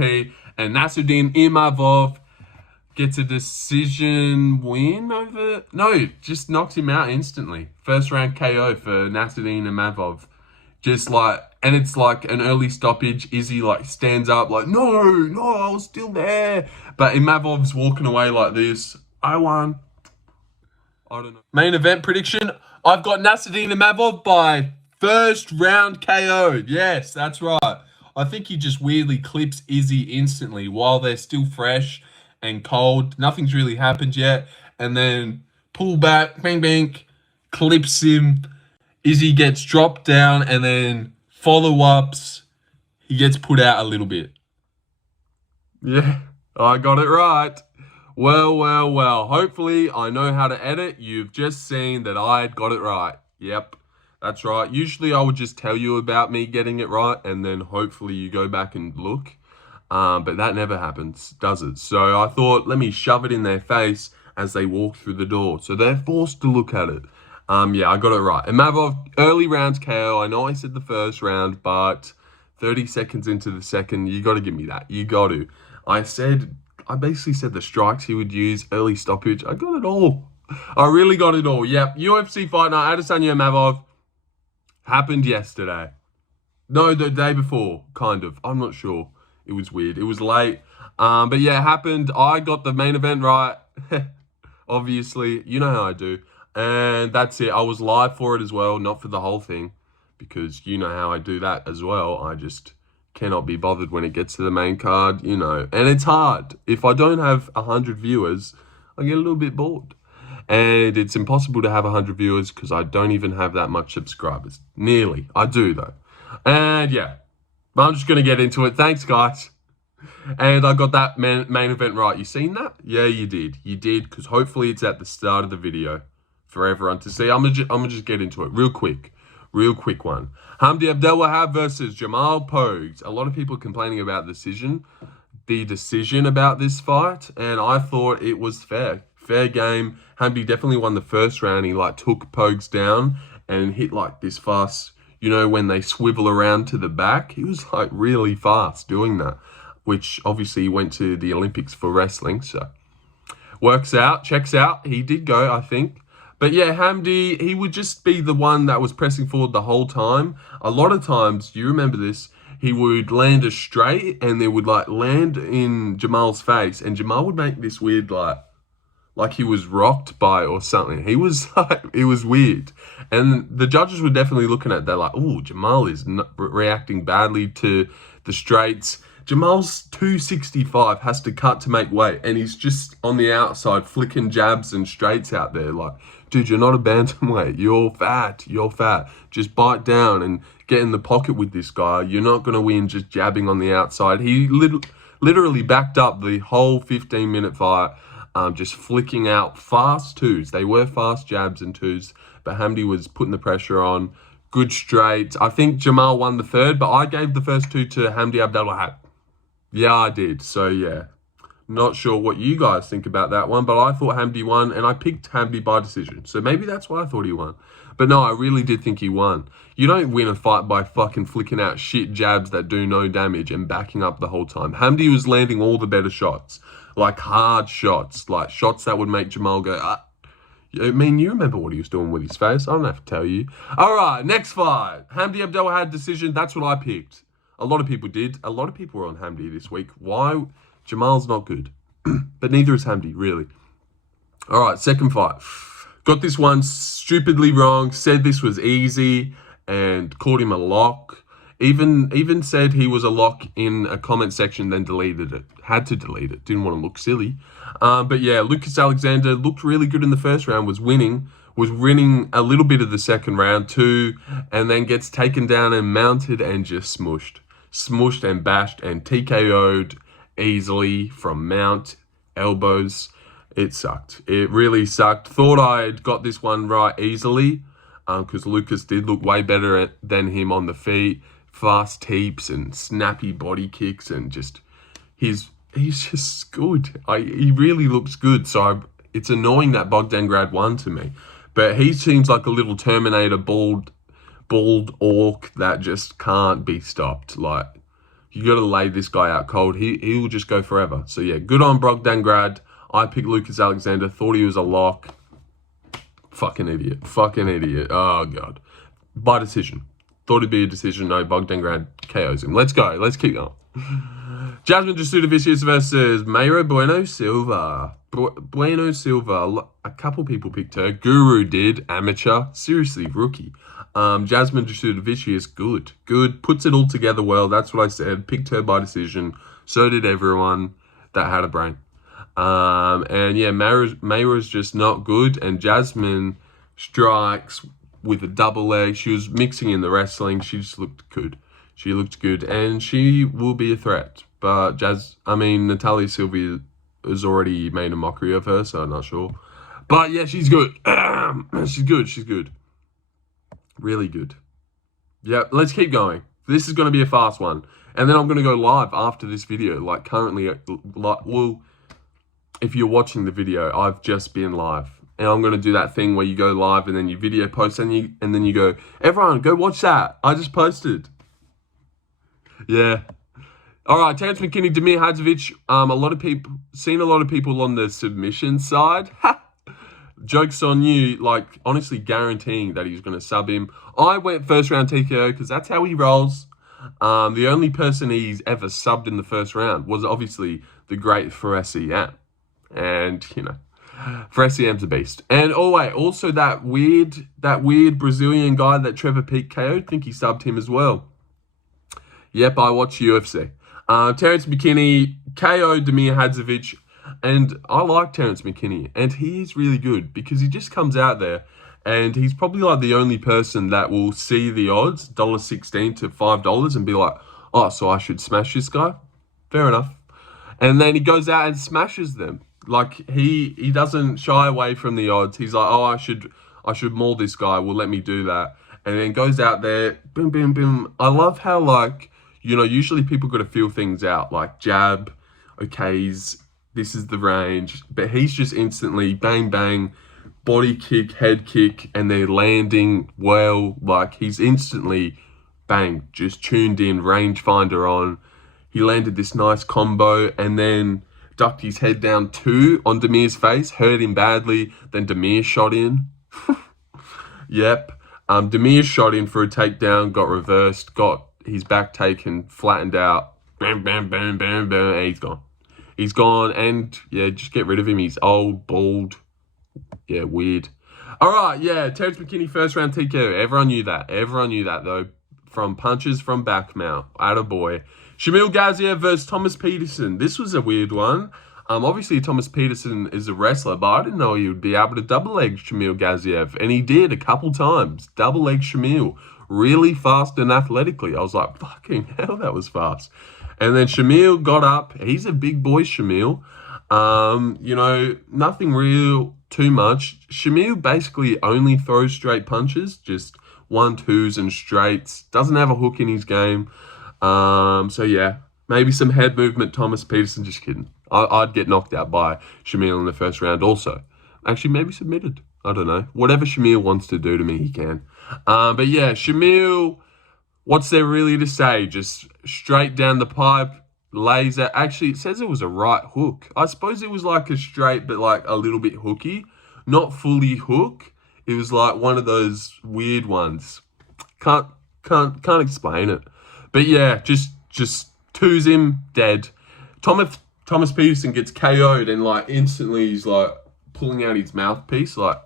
MVP. And Nassourdine Imavov gets a decision win over... No, just knocks him out instantly. First round KO for Nassourdine Imavov. Just like... And it's like an early stoppage. Izzy like stands up like, no, I was still there. But Imavov's walking away like this. I won. I don't know. Main event prediction. I've got Nassourdine Imavov by first round KO. Yes, that's right. I think he just weirdly clips Izzy instantly while they're still fresh and cold. Nothing's really happened yet. And then pull back, bang, bang, clips him. Izzy gets dropped down and then follow-ups. He gets put out a little bit. Yeah, I got it right. Well. Hopefully, I know how to edit. You've just seen that I got it right. Yep, that's right. Usually, I would just tell you about me getting it right, and then hopefully you go back and look. But that never happens, does it? So I thought, let me shove it in their face as they walk through the door. So they're forced to look at it. Yeah, I got it right. Imavov, early rounds KO. I know I said the first round, but 30 seconds into the second, you got to give me that. You got to. I basically said the strikes he would use, early stoppage. I got it all. I really got it all. Yep. UFC Fight Night, Adesanya Imavov happened yesterday. No, the day before, kind of. I'm not sure. It was weird. It was late. But yeah, it happened. I got the main event right. Obviously, you know how I do. And that's it. I was live for it as well, not for the whole thing, because you know how I do that as well. I just cannot be bothered when it gets to the main card, you know. And it's hard. If I don't have 100 viewers, I get a little bit bored. And it's impossible to have 100 viewers because I don't even have that much subscribers. Nearly. I do, though. And yeah, I'm just going to get into it. Thanks, guys. And I got that main event right. You seen that? Yeah, you did. You did, because hopefully it's at the start of the video for everyone to see. I'm gonna just get into it real quick one. Hamdy Abdelwahab versus Jamal Pogues. A lot of people complaining about the decision about this fight, and I thought it was fair game. Hamdy definitely won the first round. He like took Pogues down and hit like this fast. You know, when they swivel around to the back, he was like really fast doing that, which obviously went to the Olympics for wrestling. So works out, checks out. He did go, I think. But yeah, Hamdy, he would just be the one that was pressing forward the whole time. A lot of times, you remember this, he would land a straight and they would like land in Jamal's face. And Jamal would make this weird like he was rocked by or something. He was like, it was weird. And the judges were definitely looking at that like, oh, Jamal is reacting badly to the straights. Jamal's 265 has to cut to make weight, and he's just on the outside flicking jabs and straights out there. Like, dude, you're not a bantamweight. You're fat. Just bite down and get in the pocket with this guy. You're not going to win just jabbing on the outside. He literally backed up the whole 15-minute fight, just flicking out fast twos. They were fast jabs and twos, but Hamdy was putting the pressure on. Good straights. I think Jamal won the third, but I gave the first two to Hamdy Abdelwahab. Yeah, I did. So, yeah. Not sure what you guys think about that one, but I thought Hamdy won, and I picked Hamdy by decision. So maybe that's why I thought he won. But no, I really did think he won. You don't win a fight by fucking flicking out shit jabs that do no damage and backing up the whole time. Hamdy was landing all the better shots. Like hard shots. Like shots that would make Jamal go, ah. I mean, you remember what he was doing with his face. I don't have to tell you. All right, next fight. Hamdy Abdelwahab decision. That's what I picked. A lot of people did. A lot of people were on Hamdy this week. Why? Jamal's not good. But neither is Hamdy, really. All right, second fight. Got this one stupidly wrong. Said this was easy and called him a lock. Even said he was a lock in a comment section, then deleted it. Had to delete it. Didn't want to look silly. But yeah, Lucas Alexander looked really good in the first round. Was winning a little bit of the second round too, and then gets taken down and mounted and just smushed and bashed and TKO'd easily from mount, elbows. It sucked. It really sucked. Thought I had got this one right easily, because Lucas did look way better than him on the feet. Fast heaps and snappy body kicks, and just he's just good. He really looks good. So it's annoying that Bogdan Grad won to me, but he seems like a little Terminator bald orc that just can't be stopped. Like, You got to lay this guy out cold. He will just go forever. So yeah, good on Bogdan Grad. I picked Lucas Alexander. Thought he was a lock. Fucking idiot. Fucking idiot. Oh, God. By decision. Thought it'd be a decision. No, Bogdan Grad KOs him. Let's go. Let's keep going. Jasmine Jasudavicius versus Mayra Bueno Silva. Bueno Silva. A couple people picked her. Guru did. Amateur. Seriously, rookie. Jasmine Jasudavicius, good. Good. Puts it all together well. That's what I said. Picked her by decision. So did everyone that had a brain. And yeah, Mayra's just not good. And Jasmine strikes with a double leg. She was mixing in the wrestling. She just looked good. She looked good. And she will be a threat. But Natalia Silva has already made a mockery of her, so I'm not sure. But yeah, she's good. She's good. She's good. Really good. Yeah, let's keep going. This is going to be a fast one. And then I'm going to go live after this video. Like currently, well, if you're watching the video, I've just been live. And I'm going to do that thing where you go live and then you video post and then you go, everyone, go watch that. I just posted. Yeah. All right, Terrance McKinney, Damir, Hadzovic. Seen a lot of people on the submission side. Joke's on you, like, honestly guaranteeing that he's going to sub him. I went first round TKO because that's how he rolls. The only person he's ever subbed in the first round was obviously the great Ziam. And, you know, Ziam's a beast. And, oh, wait, also that weird Brazilian guy that Trevor Peake KO'd, I think he subbed him as well. Yep, I watch UFC. Terrance McKinney, KO Damir Hadzovic. And I like Terrance McKinney, and he's really good because he just comes out there and he's probably like the only person that will see the odds, $1.16 to $5, and be like, oh, so I should smash this guy? Fair enough. And then he goes out and smashes them. Like, he doesn't shy away from the odds. He's like, oh, I should maul this guy. Well, let me do that. And then goes out there, boom, boom, boom. I love how, like, you know, usually people got to feel things out, like jab, okays, this is the range. But he's just instantly bang, bang, body kick, head kick, and they're landing well. Like, he's instantly, bang, just tuned in, rangefinder on. He landed this nice combo and then ducked his head down too on Damir's face, hurt him badly. Then Damir shot in. Yep. Damir shot in for a takedown, got reversed, got his back taken, flattened out. Bam, bam, bam, bam, bam, and he's gone. He's gone, and yeah, just get rid of him. He's old, bald. Yeah, weird. All right, yeah, Terrance McKinney, first round TKO. Everyone knew that. Everyone knew that, though. From punches from back mount. Attaboy. Shamil Gaziev versus Thomas Peterson. This was a weird one. Obviously, Thomas Peterson is a wrestler, but I didn't know he would be able to double-leg Shamil Gaziev. And he did a couple times. Double-leg Shamil. Really fast and athletically. I was like, fucking hell, that was fast. And then Shamil got up. He's a big boy, Shamil. You know, nothing real too much. Shamil basically only throws straight punches, just 1-2s and straights. Doesn't have a hook in his game. So yeah, maybe some head movement. Thomas Peterson, just kidding. I'd get knocked out by Shamil in the first round also. Actually, maybe submitted. I don't know. Whatever Shamil wants to do to me, he can. But yeah, Shamil, what's there really to say? Just straight down the pipe, laser. Actually, it says it was a right hook. I suppose it was like a straight, but like a little bit hooky. Not fully hook. It was like one of those weird ones. Can't explain it. But yeah, just twos him, dead. Thomas Peterson gets KO'd and like instantly he's like pulling out his mouthpiece. Like,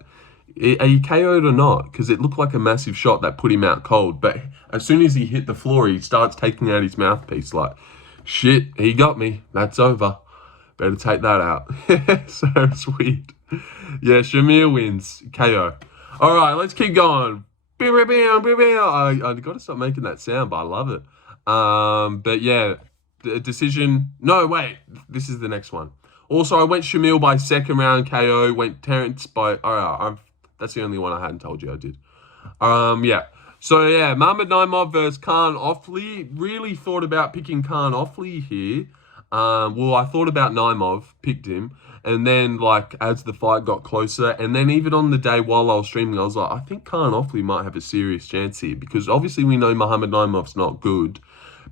are you KO'd or not? Because it looked like a massive shot that put him out cold. But as soon as he hit the floor, he starts taking out his mouthpiece. Like, shit, he got me. That's over. Better take that out. So it's weird. Yeah, Shamil wins. KO. All right, let's keep going. I got to stop making that sound, but I love it. But yeah, the decision. No, wait. This is the next one. Also, I went Shamil by second round KO. Went Terrance by. That's the only one I hadn't told you I did. Yeah. So yeah, Naimov versus Kaan Ofli. Really thought about picking Kaan Ofli here. Well, I thought about Naimov, picked him, and then like as the fight got closer, and then even on the day while I was streaming, I was like, I think Kaan Ofli might have a serious chance here because obviously we know Naimov's not good,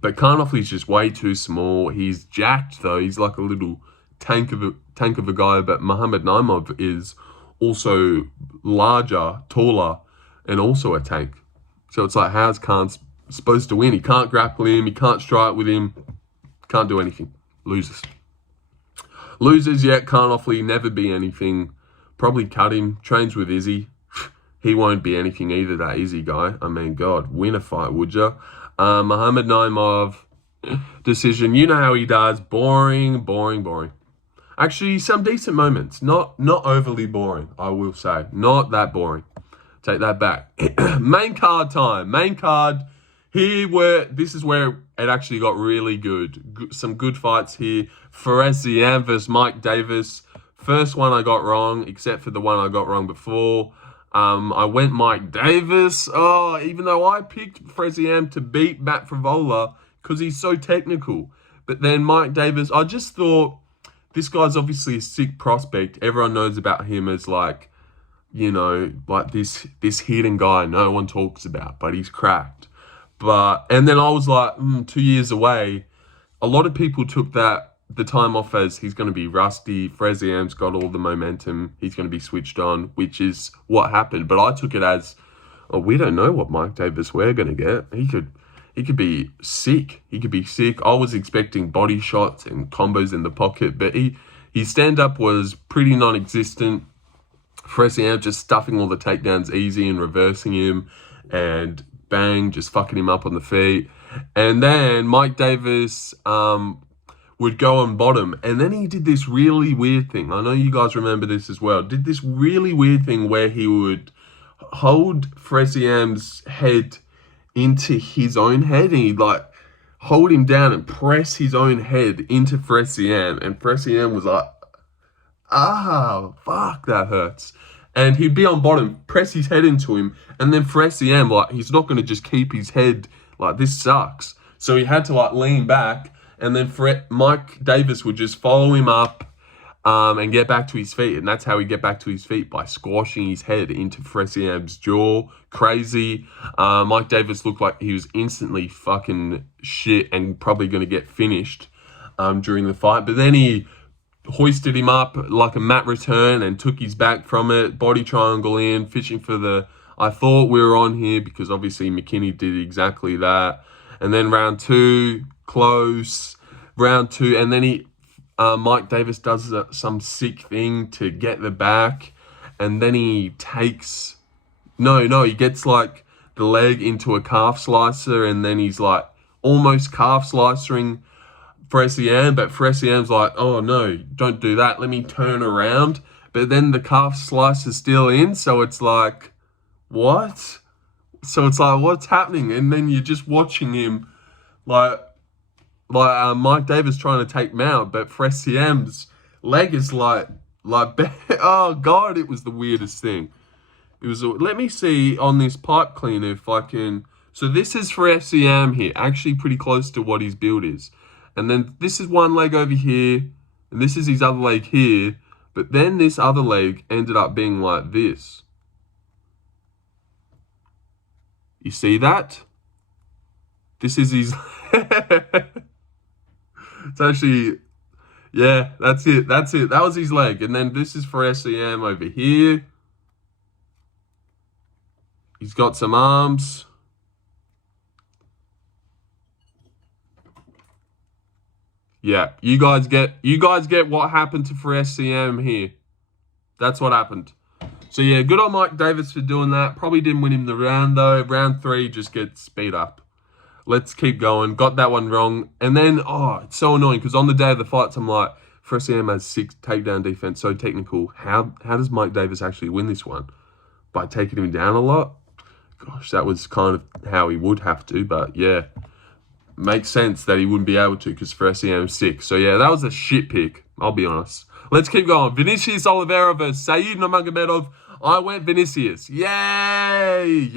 But Ofli's just way too small. He's jacked though. He's like a little tank of a guy. But Muhammad Naimov is also larger, taller, and also a tank. So it's like, how's Kaan supposed to win? He can't grapple him. He can't strike with him. Can't do anything. Loses. Yet Kaan Ofli never be anything. Probably cut him. Trains with Izzy. He won't be anything either, that Izzy guy. I mean, God, win a fight, would ya? Muhammad Naimov, decision. You know how he does. Boring. Actually, some decent moments. Not overly boring, I will say. Not that boring. Take that back. Main card time. Main card. This is where it actually got really good. Some good fights here. Ziam versus Mike Davis. First one I got wrong, except for the one I got wrong before. I went Mike Davis. Oh, even though I picked Ziam to beat Matt Frivola because he's so technical. But then Mike Davis, I just thought this guy's obviously a sick prospect. Everyone knows about him as like, you know, like this hidden guy no one talks about, but he's cracked. And then I was like, 2 years away. A lot of people took the time off as he's going to be rusty. Ziam's got all the momentum. He's going to be switched on, which is what happened. But I took it as, oh, we don't know what Mike Davis we're going to get. He could be sick. I was expecting body shots and combos in the pocket, but his stand-up was pretty non-existent. Ziam just stuffing all the takedowns easy and reversing him, and bang, just fucking him up on the feet. And then Mike Davis would go on bottom, and then he did this really weird thing. I know you guys remember this as well. Did this really weird thing where he would hold Ziam's head into his own head, and he'd like hold him down and press his own head into Ziam, and Ziam was like, fuck, that hurts. And he'd be on bottom, press his head into him, and then Ziam, like, he's not going to just keep his head, like, this sucks. So he had to like lean back, and then Mike Davis would just follow him up and get back to his feet. And that's how he'd get back to his feet, by squashing his head into Ziam's jaw. Crazy. Mike Davis looked like he was instantly fucking shit and probably going to get finished during the fight. But then he hoisted him up like a mat return and took his back from it. Body triangle in, fishing for the... I thought we were on here because obviously McKinney did exactly that. And then round 2... close, round 2, and then Mike Davis does some sick thing to get the back, and then he takes, he gets like the leg into a calf slicer, and then he's like almost calf slicering Ziam, but Ziam's like, oh no, don't do that, let me turn around, but then the calf slicer's still in, so it's like, what? So it's like, what's happening? And then you're just watching him like Mike Davis trying to take him out, but Ziam's leg is like, oh God, it was the weirdest thing. It was, let me see on this pipe cleaner if I can, so this is Ziam here, actually pretty close to what his build is. And then this is one leg over here, and this is his other leg here, but then this other leg ended up being like this. You see that? This is his... It's actually, yeah, that's it. That was his leg. And then this is for Ziam over here. He's got some arms. Yeah, you guys get what happened to Ziam here. That's what happened. So yeah, good on Mike Davis for doing that. Probably didn't win him the round though. Round 3 just gets speed up. Let's keep going. Got that one wrong. And then, it's so annoying because on the day of the fights, I'm like, Ziam has 6 takedown defense, so technical. How does Mike Davis actually win this one? By taking him down a lot? Gosh, that was kind of how he would have to, but yeah. Makes sense that he wouldn't be able to because Ziam's 6. So yeah, that was a shit pick, I'll be honest. Let's keep going. Vinicius Oliveira versus Nurmagomedov. I went Vinicius. Yay!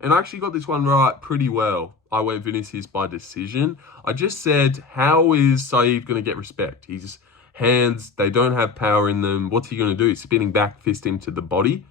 And I actually got this one right pretty well. I went Vinicius by decision. I just said, how is Saeed going to get respect? His hands, they don't have power in them. What's he going to do? Spinning back fist him to the body?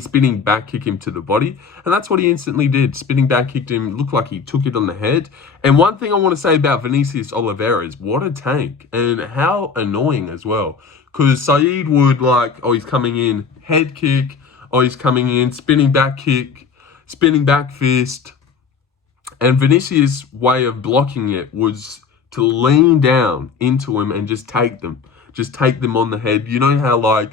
spinning back kick him to the body. And that's what he instantly did. Spinning back kicked him, looked like he took it on the head. And one thing I want to say about Vinicius Oliveira is what a tank and how annoying as well. Because Saeed would he's coming in, head kick, he's coming in, spinning back kick, spinning back fist. And Vinicius' way of blocking it was to lean down into him and just take them. Just take them on the head. You know how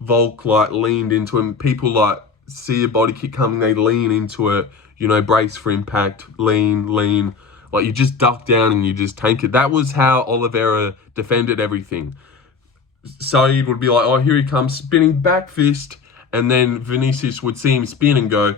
Volk leaned into him. People see a body kick coming, they lean into it. Brace for impact, lean. You just duck down and you just tank it. That was how Oliveira defended everything. Saeed would be like, oh, here he comes, spinning back fist, and then Vinicius would see him spin and go,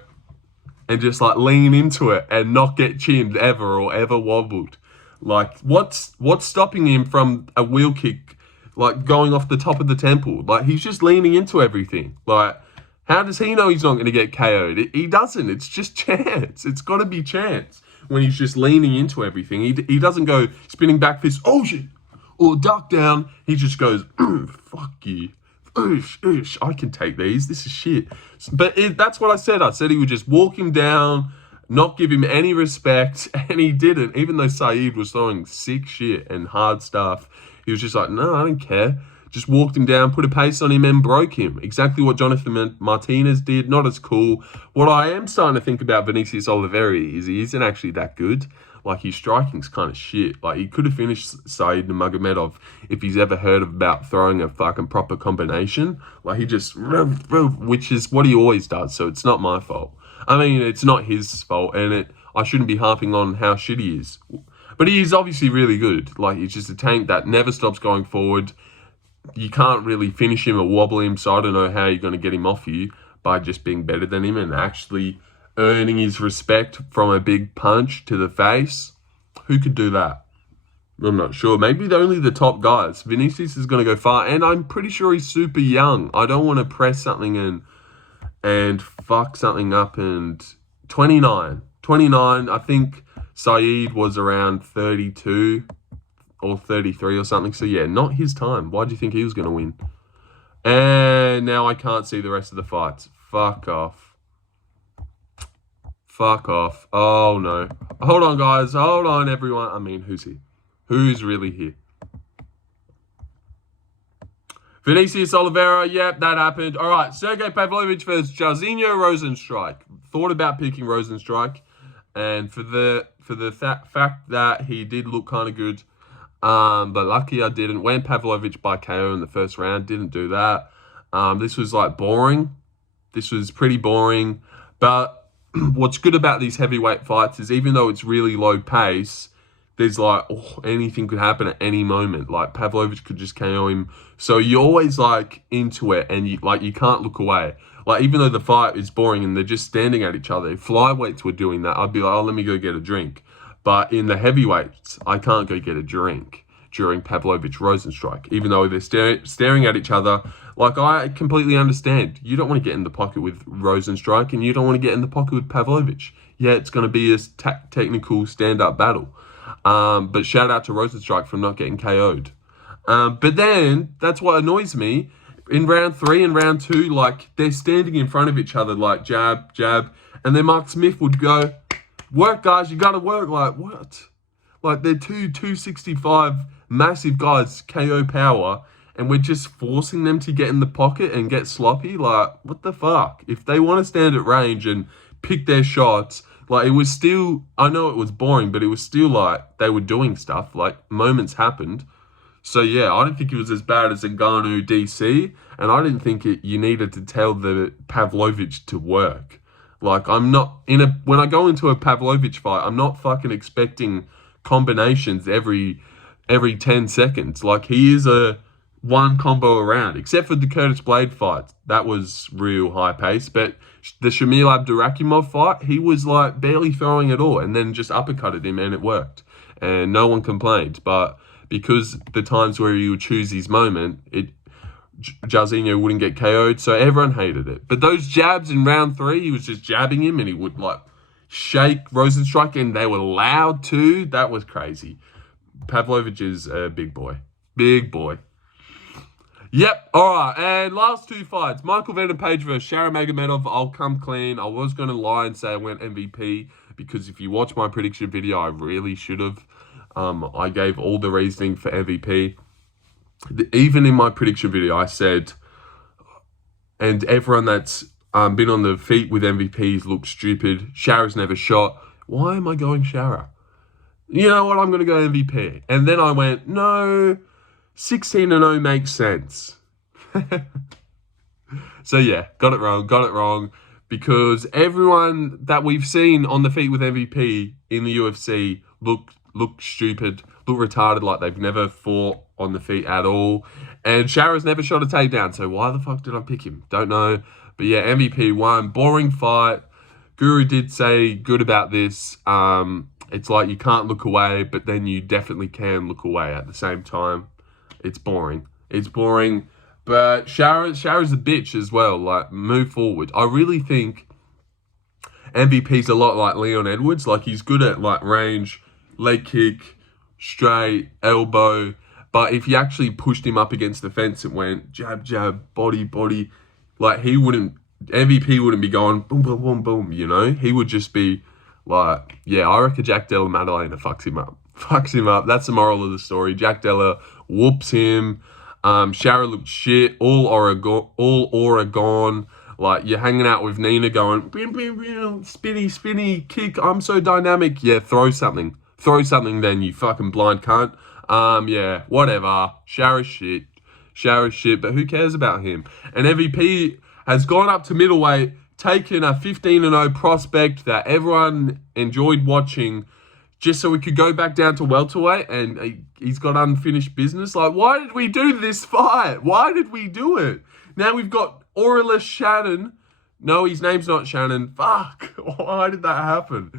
and just lean into it and not get chinned ever or ever wobbled. What's stopping him from a wheel kick? Going off the top of the temple. He's just leaning into everything. How does he know he's not going to get KO'd? He doesn't. It's just chance. It's got to be chance when he's just leaning into everything. He doesn't go spinning back fist, oh shit, or duck down. He just goes, fuck you. Oosh, I can take these. This is shit. But that's what I said. I said he would just walk him down, not give him any respect, and he didn't. Even though Saeed was throwing sick shit and hard stuff, he was just like, no, I don't care. Just walked him down, put a pace on him, and broke him. Exactly what Jonathan Martinez did. Not as cool. What I am starting to think about Vinicius Oliveira is he isn't actually that good. His striking's kind of shit. He could have finished Saeed Nurmagomedov if he's ever heard about throwing a fucking proper combination. He just, which is what he always does, so it's not my fault. It's not his fault, and I shouldn't be harping on how shit he is. But he is obviously really good. He's just a tank that never stops going forward. You can't really finish him or wobble him, so I don't know how you're going to get him off you by just being better than him and actually earning his respect from a big punch to the face. Who could do that? I'm not sure. Maybe only the top guys. Vinicius is going to go far, and I'm pretty sure he's super young. I don't want to press something and fuck something up. And 29, I think Saeed was around 32 or 33 or something. So yeah, not his time. Why do you think he was going to win? And now I can't see the rest of the fights. Fuck off. Oh no. Hold on, guys. Hold on, everyone. Who's here? Who's really here? Vinicius Oliveira. Yep, that happened. All right. Sergey Pavlovich versus Jairzinho Rozenstruik. Thought about picking Rozenstruik. And for the fact that he did look kind of good. But lucky I didn't. Went Pavlovich by KO in the first round. Didn't do that. This was boring. This was pretty boring. But what's good about these heavyweight fights is even though it's really low pace, there's anything could happen at any moment. Pavlovich could just KO him. So you're always into it and you can't look away. Even though the fight is boring and they're just standing at each other, if flyweights were doing that, I'd be like, oh, let me go get a drink. But in the heavyweights, I can't go get a drink during Pavlovich Rozenstruik, even though they're staring at each other. I completely understand. You don't want to get in the pocket with Rozenstruik and you don't want to get in the pocket with Pavlovich. Yeah, it's going to be a technical stand-up battle. But shout out to Rozenstruik for not getting KO'd. But then, that's what annoys me. In round 3 and round 2, they're standing in front of each other, jab, jab. And then Mark Smith would go, work, guys, you got to work. What? They're 265 massive guys, KO power. And we're just forcing them to get in the pocket and get sloppy. What the fuck? If they want to stand at range and pick their shots, it was still, I know it was boring, but it was still they were doing stuff. Moments happened. So yeah, I don't think it was as bad as Ngannou DC. And I didn't think you needed to tell the Pavlovich to work. I'm not, when I go into a Pavlovich fight, I'm not fucking expecting combinations every 10 seconds. He is a one combo around, except for the Curtis Blade fight. That was real high pace. But the Shamil Abdelwahab fight, he was barely throwing at all and then just uppercutted him and it worked. And no one complained. But because the times where he would choose his moment, Jairzinho wouldn't get KO'd, so everyone hated it. But those jabs in round 3, he was just jabbing him and he would shake Rozenstruik and they were loud too. That was crazy. Pavlovich is a big boy. Big boy. Yep. All right. And last two fights. Michael Venom Page versus Shara Magomedov. I'll come clean. I was going to lie and say I went MVP because if you watch my prediction video, I really should have. I gave all the reasoning for MVP. Even in my prediction video, I said, and everyone that's been on the feet with MVPs looks stupid. Shara's never shot. Why am I going Shara? You know what? I'm going to go MVP. And then I went, no, 16-0 makes sense. So yeah, got it wrong. Because everyone that we've seen on the feet with MVP in the UFC look stupid, look retarded, like they've never fought on the feet at all. And Shara's never shot a takedown, so why the fuck did I pick him? Don't know. But yeah, MVP won. Boring fight. Guru did say good about this. It's like you can't look away, but then you definitely can look away at the same time. It's boring. But Shara's a bitch as well. Like, move forward. I really think MVP's a lot like Leon Edwards. Like, he's good at, like, range, leg kick, straight, elbow. But if you actually pushed him up against the fence and went jab, body, like, MVP wouldn't be going boom, boom, boom, boom, you know? He would just be like, yeah, I reckon Jack Della Maddalena fucks him up. That's the moral of the story. Jack Della whoops him. Shara looked shit. All Oregon. Like, you're hanging out with Nina going, spinny, kick. I'm so dynamic. Yeah, throw something. Then, you fucking blind cunt. Yeah, whatever. Shara's shit, but who cares about him? And MVP has gone up to middleweight, taken a 15-0 prospect that everyone enjoyed watching, just so we could go back down to welterweight, and he's got unfinished business. Like, why did we do this fight? Why did we do it? Now we've got Aurelius Shannon. No, his name's not Shannon. Fuck. Why did that happen?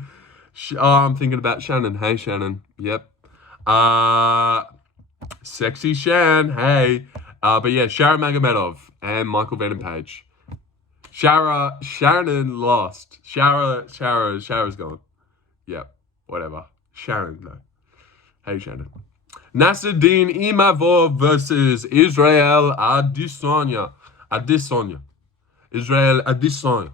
I'm thinking about Shannon. Hey, Shannon. Yep. Sexy Shan. Hey. But yeah, Shara Magomedov and Michael Venom Page. Shannon lost. Shara's gone. Yep. Whatever. Sharon, though. Hey, Shannon. Nassourdine Imavov versus Israel Adesanya. Israel Adesanya.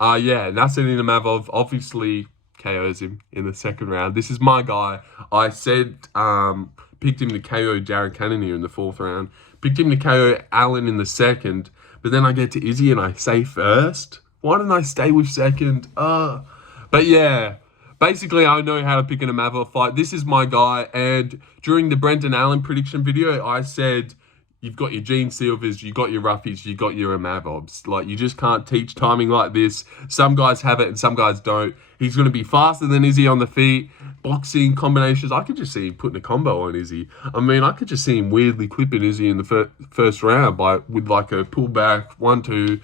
Yeah, Nassourdine Imavov obviously KOs him in the second round. This is my guy. I said, picked him to KO Darren Cannonier in the fourth round. Picked him to KO Allen in the second. But then I get to Izzy and I say first. Why didn't I stay with second? But yeah. Basically, I know how to pick an Imavov fight. This is my guy. And during the Brendan Allen prediction video, I said, you've got your Gene Silvers, you got your Ruffies, you got your Imavovs. Like, you just can't teach timing like this. Some guys have it and some guys don't. He's going to be faster than Izzy on the feet. Boxing combinations. I could just see him putting a combo on Izzy. I mean, I could just see him weirdly clipping Izzy in the first round with like a pullback 1-2.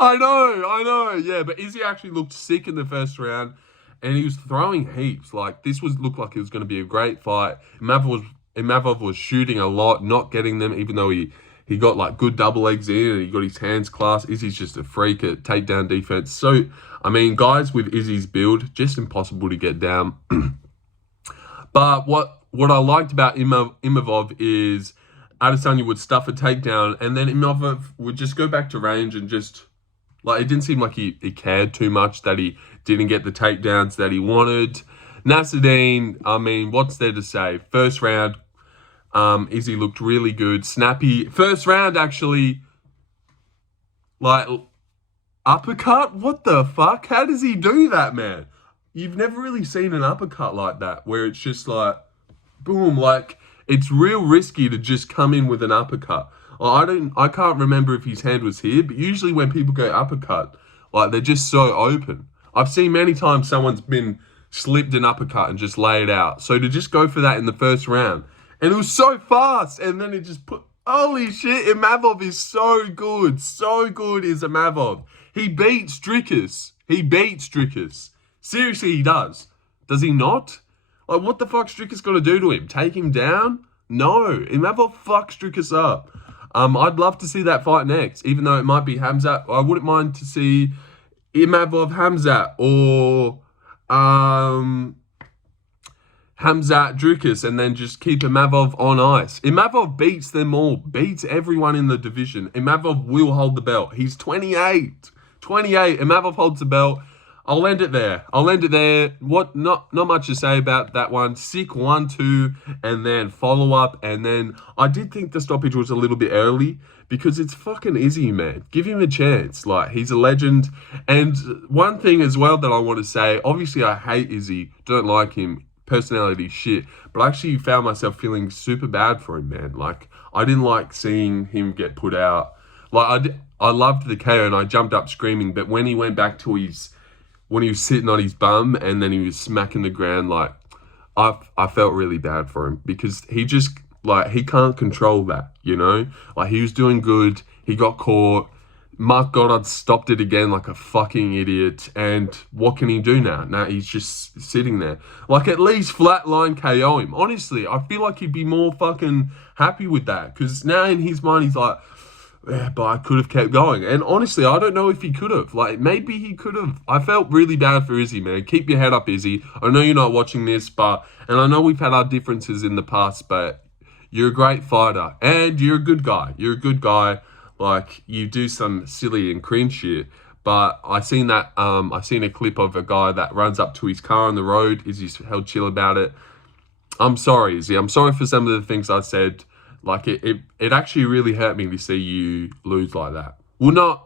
I know. Yeah, but Izzy actually looked sick in the first round, and he was throwing heaps. Like, this looked like it was going to be a great fight. Imavov was shooting a lot, not getting them, even though he got like good double legs in and he got his hands clasped. Izzy's just a freak at takedown defense. So, I mean, guys with Izzy's build, just impossible to get down. But what I liked about Imavov is Adesanya would stuff a takedown, and then Imavov would just go back to range and just... Like, it didn't seem like he cared too much that he didn't get the takedowns that he wanted. Nassourdine, I mean, what's there to say? First round, Izzy looked really good. Snappy. First round, actually, like, uppercut? What the fuck? How does he do that, man? You've never really seen an uppercut like that, where it's just like, boom, like, it's real risky to just come in with an uppercut. I can't remember if his hand was here, but usually when people go uppercut, like, they're just so open. I've seen many times someone's been slipped an uppercut and just lay it out. So to just go for that in the first round, and it was so fast, and then it just put, holy shit, Imavov is so good is Imavov. He beat Strickus. Seriously, he does. Does he not? Like, what the fuck Strickus got to do to him? Take him down? No, Imavov fucks Strickus up. I'd love to see that fight next, even though it might be Hamzat. I wouldn't mind to see Imavov Hamzat or Hamzat, Drukas, and then just keep Imavov on ice. Imavov beats them all, beats everyone in the division. Imavov will hold the belt. He's 28. 28. Imavov holds the belt. I'll end it there. What? Not much to say about that one. Sick 1-2, and then follow up, and then I did think the stoppage was a little bit early because it's fucking Izzy, man. Give him a chance. Like, he's a legend. And one thing as well that I want to say, obviously I hate Izzy, don't like him, personality shit, but I actually found myself feeling super bad for him, man. Like, I didn't like seeing him get put out. Like, I loved the KO and I jumped up screaming, but when he went back to when he was sitting on his bum and then he was smacking the ground, like, I felt really bad for him because he just, like, he can't control that, you know? Like, he was doing good, he got caught, Mark Goddard stopped it again like a fucking idiot, and what can he do now? Now he's just sitting there. Like, at least flatline KO him. Honestly, I feel like he'd be more fucking happy with that, because now in his mind he's like, yeah, but I could have kept going. And honestly, I don't know if he could have. Like, maybe he could have. I felt really bad for Izzy, man. Keep your head up, Izzy. I know you're not watching this, and I know we've had our differences in the past, but you're a great fighter. And you're a good guy. Like, you do some silly and cringe shit. But I seen a clip of a guy that runs up to his car on the road. Izzy's held chill about it. I'm sorry, Izzy. I'm sorry for some of the things I said. Like, it actually really hurt me to see you lose like that. Well,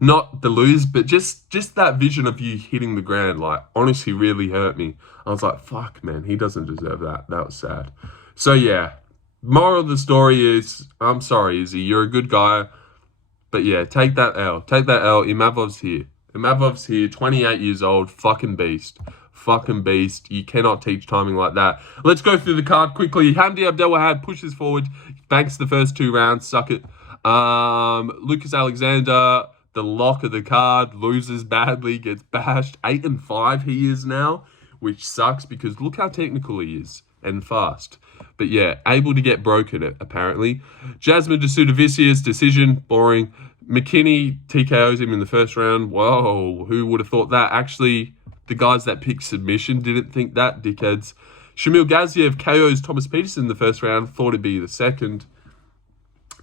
not the lose, but just that vision of you hitting the ground, like, honestly really hurt me. I was like, fuck, man, he doesn't deserve that. That was sad. So, yeah, moral of the story is, I'm sorry, Izzy, you're a good guy. But, yeah, take that L. Imavov's here, 28 years old, fucking beast. You cannot teach timing like that. Let's go through the card quickly. Hamdy Abdelwahab pushes forward, banks the first 2 rounds, suck it. Lucas Alexander, the lock of the card, loses badly, gets bashed. 8-5 he is now, which sucks because look how technical he is and fast. But yeah, able to get broken apparently. Jasmine Jasudavicius, decision, boring. McKinney TKOs him in the first round. Whoa, who would have thought that? Actually, the guys that picked submission didn't think that, dickheads. Shamil Gaziev KOs Thomas Peterson in the first round. Thought it'd be the second.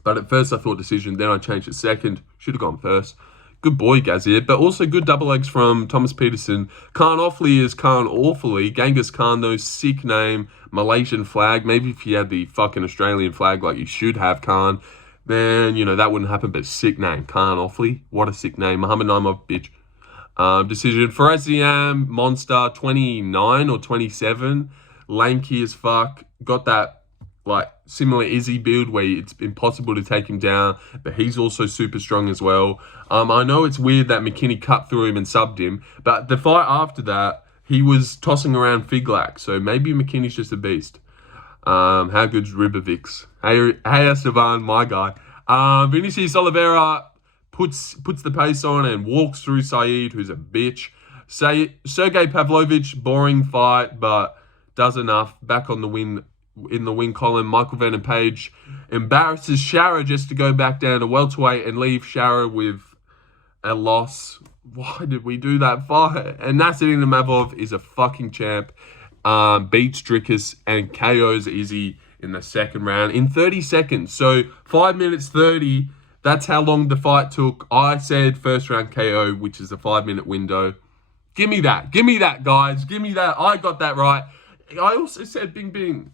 But at first I thought decision. Then I changed it second. Should have gone first. Good boy, Gaziev. But also good double legs from Thomas Peterson. Kaan Ofli is Kaan Awfully. Genghis Khan, though, sick name. Malaysian flag. Maybe if you had the fucking Australian flag like you should have, Kaan, then, you know, that wouldn't happen. But sick name. Kaan Ofli. What a sick name. Muhammad Naimov, bitch. Decision for Ziam, monster, 29 or 27, lanky as fuck, got that, like, similar Izzy build where it's impossible to take him down, but he's also super strong as well. I know it's weird that McKinney cut through him and subbed him, but the fight after that, he was tossing around Figlac, so maybe McKinney's just a beast. How good's Ribovics? Hey Esteban, my guy. Vinicius Oliveira puts the pace on and walks through Saeed, who's a bitch. Segei Pavlovich, boring fight, but does enough. Back on the win in the win column. Michael Venom Page embarrasses Shara just to go back down to welterweight and leave Shara with a loss. Why did we do that fight? And Nassourdine Imavov is a fucking champ. Beats Drukas and KOs Izzy in the second round in 30 seconds. So 5 minutes 30. That's how long the fight took. I said first round KO, which is a 5-minute window. Give me that, guys. Give me that. I got that right. I also said Bing Bing.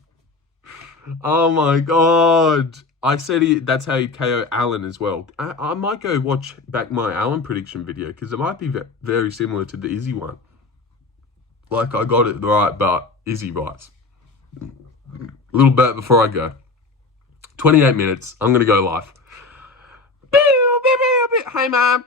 Oh my God. I said that's how he'd KO Allen as well. I might go watch back my Allen prediction video because it might be very similar to the Izzy one. Like, I got it right, but Izzy writes. A little bit before I go. 28 minutes. I'm going to go live. Hey, Mom.